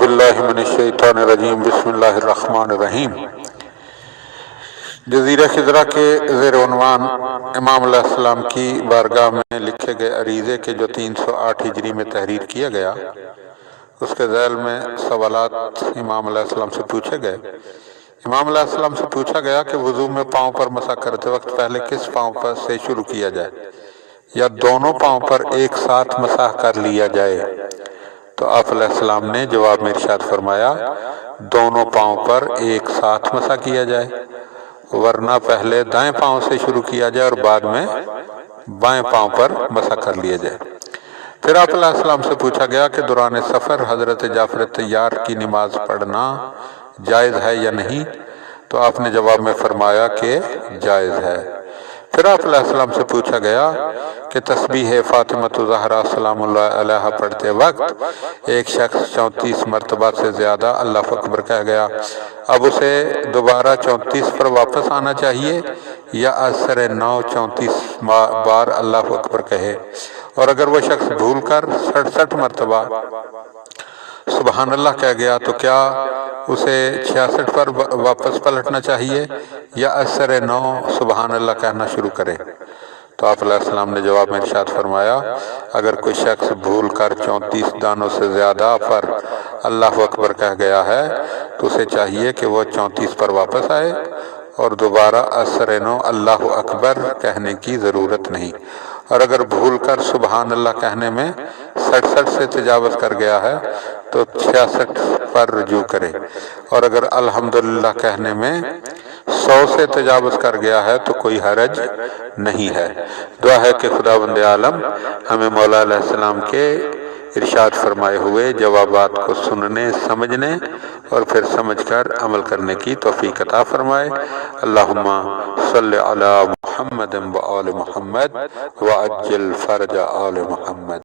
باللہ من الشیطان الرجیم بسم اللہ الرحمن الرحیم۔ جزیرہ خضرہ کے زیر عنوان امام علیہ السلام کی بارگاہ میں لکھے گئے عریضے کے جو 308 ہجری میں تحریر کیا گیا، اس کے ذیل میں سوالات امام علیہ السلام سے پوچھے گئے۔ امام علیہ السلام سے پوچھا گیا کہ وضو میں پاؤں پر مسح کرتے وقت پہلے کس پاؤں پر سے شروع کیا جائے، یا دونوں پاؤں پر ایک ساتھ مسح کر لیا جائے؟ تو آپ علیہ السلام نے جواب میں ارشاد فرمایا، دونوں پاؤں پر ایک ساتھ مسح کیا جائے، ورنہ پہلے دائیں پاؤں سے شروع کیا جائے اور بعد میں بائیں پاؤں پر مسح کر لیا جائے۔ پھر آپ علیہ السلام سے پوچھا گیا کہ دوران سفر حضرت جعفر طیار کی نماز پڑھنا جائز ہے یا نہیں؟ تو آپ نے جواب میں فرمایا کہ جائز ہے۔ پھر آپ علیہ السلام سے پوچھا گیا کہ تسبیح فاطمۃ الزہرا سلام اللہ علیہا پڑھتے وقت ایک شخص 34 مرتبہ سے زیادہ اللہ اکبر کہہ گیا، اب اسے دوبارہ 34 پر واپس آنا چاہیے یا اثر نو 34 بار اللہ اکبر کہے؟ اور اگر وہ شخص بھول کر 66 مرتبہ سبحان اللہ کہہ گیا تو کیا اسے 66 پر واپس پلٹنا چاہیے یا اثر نو سبحان اللہ کہنا شروع کرے؟ تو آپ علیہ السلام نے جواب میں ارشاد فرمایا، اگر کوئی شخص بھول کر 34 دانوں سے زیادہ پر اللہ اکبر کہہ گیا ہے تو اسے چاہیے کہ وہ 34 پر واپس آئے اور دوبارہ اثر نو اللہ اکبر کہنے کی ضرورت نہیں۔ اور اگر بھول کر سبحان اللہ کہنے میں 67 سے تجاوز کر گیا ہے تو 66 پر رجوع کرے، اور اگر الحمدللہ کہنے میں 100 سے تجاوز کر گیا ہے تو کوئی حرج نہیں ہے۔ دعا ہے کہ خداوند عالم ہمیں مولا علیہ السلام کے ارشاد فرمائے ہوئے جوابات کو سننے، سمجھنے اور پھر سمجھ کر عمل کرنے کی توفیق عطا فرمائے۔ اللہم صلی علی محمد و آل محمد وعجل فرج آل محمد۔